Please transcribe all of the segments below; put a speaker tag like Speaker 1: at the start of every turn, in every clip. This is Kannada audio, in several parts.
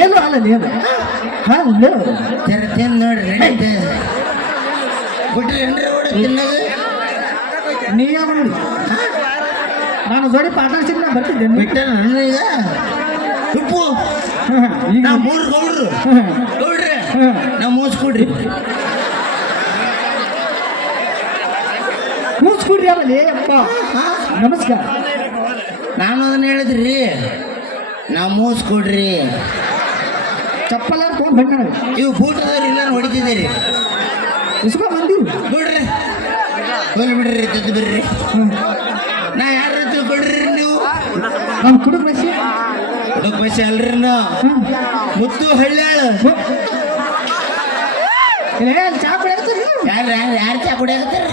Speaker 1: ಏನು ಅಲ್ಲ ನೀನು ಹಾ
Speaker 2: ತಿನ್ ನೋಡ್ರಿ ಬಿಟ್ರಿ
Speaker 1: ತಿನ್ನೋದು ನೀ ನೋಡಿ ನಾನು ಜೋಡಿ ಪಾರ್ಟ್ನರ್ಶಿಪ್ ನಾ ಬರ್ತಿದ್ದೆ
Speaker 2: ಬಿಟ್ಟೆ ನಾನು ಈಗ ಉಪ್ಪು ಈಗ ಮೂರು ಗೌಡ್ರು ಗೌಡ್ರಿ ನಾ ಮೂಸ್ಕೊಡ್ರಿ
Speaker 1: ಮೂಸ್ಕೊಡ್ರಿ ಅವಲ್ಲಿ ಅಪ್ಪ ನಮಸ್ಕಾರ
Speaker 2: ನಾನು ಅದನ್ನ ಹೇಳಿದ್ರಿ ನಾ ಮೂಸ್ ಕೊಡ್ರಿ
Speaker 1: ಚಪ್ಪಲ ತೊಗೊಂಡು ಹೊಂಟಾನ
Speaker 2: ಇವು ಬೂಟದವ್ರು ಇಲ್ಲ ಹೊಡಿತಿದ್ದೀರಿ ಇಸ್ಕೊ ಬಂದಿ ಬಿಡ್ರಿ ಬಲ್ ಬಿಡ್ರಿ ತಿದ್ದು ಬಿಡ್ರಿ ನಾ ಯಾರ ಬಿಡ್ರಿ ನೀವು
Speaker 1: ನಮ್ಮ ಕುಡುಕ ಬಸ್ಸಿ
Speaker 2: ಕುಡುಕ ಬಸ್ಸಿ ಅಲ್ರಿ ನಾ ಮುತ್ತು ಹಳ್ಳ್ಯಾಳ
Speaker 1: ಚಾ ಕುಡಿಯತ್ತೀರಿ
Speaker 2: ಯಾರು ಯಾರು ಯಾರು ಚಾ ಕುಡಿಯತ್ತೀರಿ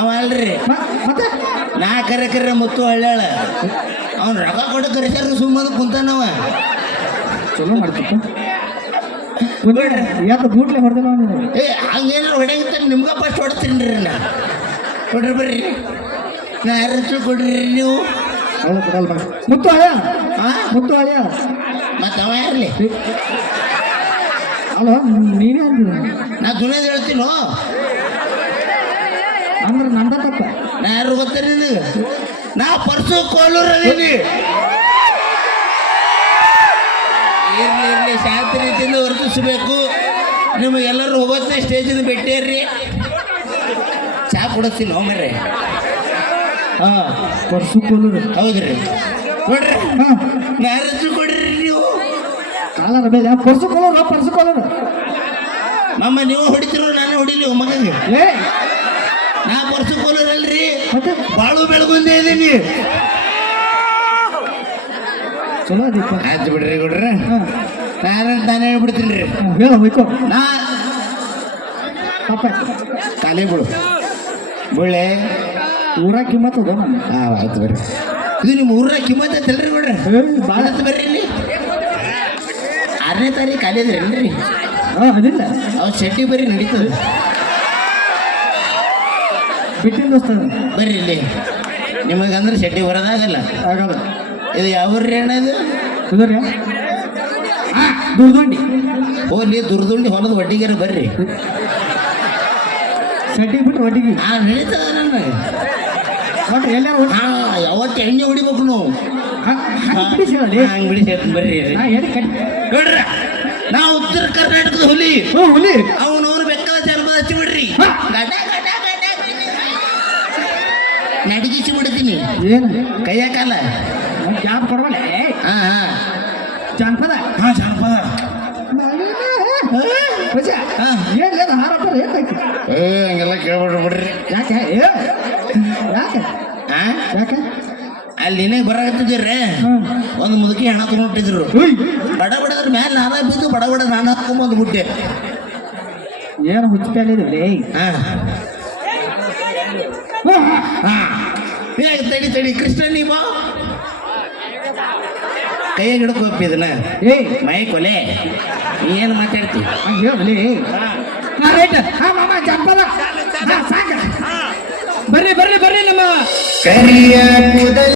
Speaker 2: ಅವ ಅಲ್ರಿ ಮತ್ತೆ ನಾ ಕರೆ ಕರೆ ಮುತ್ತು ಹಳ್ಳ್ಯಾಳ ಅವ್ನು ರೊಕ್ಕ ಕೊಟ್ಟು ಕರಿತಾರ ಸುಮ್ಮನೆ ಕುಂತಾನವ
Speaker 1: ಚಲೋ ಮಾಡ್ತಿತ್ತು ಯಾಕೆ ಬೂಟ್ಲೆ ಹೊಡೆದ
Speaker 2: ಏ ಹಂಗೇನಾರು ಹೊಡೆಯಂತಾನೆ ನಿಮ್ಗೆ ಫಸ್ಟ್ ಹೊಡ್ತೀನಿ ರೀ ನಾ ಕೊಡ್ರಿ ಬರ್ರಿ ನಾ ಯಾರು ಕೊಡ್ರಿ ನೀವು
Speaker 1: ಅವಳು ಕೊಡಲ್ಲ ಬಾ ಮುತ್ತು ಅಳಿಯ ಹಾಂ ಮುತ್ತು ಅಳಿಯ
Speaker 2: ಮತ್ತೆ ಅವ ಯಾರಲಿ
Speaker 1: ಅಲೋ ನೀನೇ ಅಂದಿಲ್ಲ
Speaker 2: ನಾ ದುನಿಯಾದ ಹೇಳ್ತೀನೋ ಅಂದ್ರೆ ನಂದ ನಾ ಯಾರು ಗೊತ್ತಿರ ನಾ ಪರ್ಸು ಕೋಲೂರ ಇರ್ಲಿ ಇರ್ಲಿ ಶಾಂತಿ ರೀತಿಯಿಂದ ವರ್ತಿಸಬೇಕು ನಿಮಗೆಲ್ಲರೂ ಹೋಗೋದೇ ಸ್ಟೇಜಿಂದ ಬಿಟ್ಟೇರಿ ಚಾ ಕೊಡತ್ತಿಲ್ಲ ಹೋಗ್ರಿ
Speaker 1: ಹಾಂ ಪರ್ಸು ಕೋಲೂರು
Speaker 2: ಹೌದ್ರಿ ಕೊಡ್ರಿ ಮ್ಯಾರೇಜು ಕೊಡ್ರಿ ನೀವು
Speaker 1: ಕಾಲರ ಮೇಲೆ ಪರ್ಸು ಕೋಲೂರು ಪರ್ಸು ಕೋಲೂರು
Speaker 2: ಮಮ್ಮ ನೀವು ಹೊಡಿತಿರೋ ನಾನು ಹೊಡಿಲಿ ಮಗನಿಗೆ ನಾ ಪರ್ಸು ಬೆಳಗಲ್ರಿ ಬಾಳು ಬೆಳಗುಂದೇ ಇದೀನಿ ಚಲೋ ದೀಪ ಆಯ್ತು ಬಿಡ್ರಿ ಗುಡ್ರಿ ನಾನು ತಾನೇ ಹೇಳ್ಬಿಡ್ತೀನಿ ರೀ ಹೇಳು ನಾ ಪಾಪ ಬಿಡು ಬಿಳೆ
Speaker 1: ಊರ ಕಿಮ್ಮತ್ ಅದ
Speaker 2: ಆಯ್ತು ಬರ್ರಿ ಇದು ನಿಮ್ಮ ಊರ ಕಿಮ್ಮತ್ ಐತಲ್ರಿ ಬಿಡ್ರಿ ಭಾಳ ಅಂತ ಬರ್ರಿ ಇಲ್ಲಿ ಆರನೇ ತಾರೀಕು ಕಾಲೇದ್ರಿ ಹಾಂ ಅದಿಲ್ಲ ಅವ್ರು ಶೆಟ್ಟಿ ಬರ್ರಿ ನಡೀತದೆ ಬಿಟ್ಟಿಲ್ಲ ದೋಸ್ತ ಬರ್ರಿ ಇಲ್ಲಿ ನಿಮಗಂದ್ರೆ ಶೆಟ್ಟಿ ಬರೋದಾಗಲ್ಲ ಆಗಲ್ಲ ಇದು ಯಾವ ಏನದು
Speaker 1: ಕುದುರೆ ದುರ್ದುಂಡಿ
Speaker 2: ಹೋಗ್ಲಿ ದುರ್ದುಂಡಿ ಹೊಲದ ಒಡ್ಡಿಗೆರ ಬರ್ರಿ
Speaker 1: ಶೆಟ್ಟಿ ಬಿಟ್ಟು ಒಡ್ಡಿಗೆ
Speaker 2: ಹಾಂ ನಡೀತದ ನನ್ನ ಒಟ್ಟು ಎಲ್ಲ ಯಾವತ್ತು ಎಣ್ಣೆ ಹೊಡಿಬೇಕು ನಾವು
Speaker 1: ಹಂಗೆ
Speaker 2: ಬಿಡಿಸಿ ಬರ್ರಿ ನೋಡ್ರ ನಾ ಉತ್ತರ ಕರ್ನಾಟಕದ ಹುಲಿ ಹುಲಿ ಅವನವನು ಬೆಕ್ಕದ ಚರ್ಮದ ಬಿಡ್ರಿ ಗಡ ಗಡ ನಡಗಿಸಿ ಬಿಡ್ತೀನಿ ಏನು ಕೈಯ ಕಾಲ ಜಾಬ್ ಕೊಡವಲ್ಲ ಹಾ ಹಾ ಜಾನಪದ ಹಾ ಜಾನಪದ
Speaker 1: ಏನ್ ಏನು ಹಾರಪ್ಪ ಏನ್
Speaker 2: ಏ ಹಂಗೆಲ್ಲ ಕೇಳ್ಬಿಡ್ರಿ ಬಿಡ್ರಿ
Speaker 1: ಯಾಕೆ ಏ ಯಾಕೆ
Speaker 2: ಹಾ ಯಾಕೆ ಅಲ್ಲಿ ನಿನ್ನೆ ಬರಾಕತ್ತಿದ್ದೀರಿ ಒಂದು ಮುದುಕಿ ಹಣ ತಗೊಂಡಿದ್ರು ಬಡ ಬಡದ್ರ ಮೇಲೆ ನಾನ ಬಿದ್ದು ಬಡ ಬಡ ನಾನು ಹಾಕೊಂಬಂದು ಬಿಟ್ಟೆ ಏನು ಹುಚ್ಚ ಹಾಂ ಏ ತಡಿ ತಡಿ ಕೃಷ್ಣ ನೀವು ಕೈಯಾಗ ಹಿಡ್ಕೊ ಇದನ್ನ ಏ ಮೈ ಕೊಲೆ ಏನು
Speaker 1: ಮಾತಾಡ್ತೀವಿ ಹೇಳಿ ಹಾ ರೈಟ್ ಹಾ ಮಾಮ ಜಂಪದ ಸಾಕ ಬರ್ರಿ ಬರ್ರಿ ಬರ್ರಿ ನಮ್ಮ ಕರಿಯ ಕೂದಲ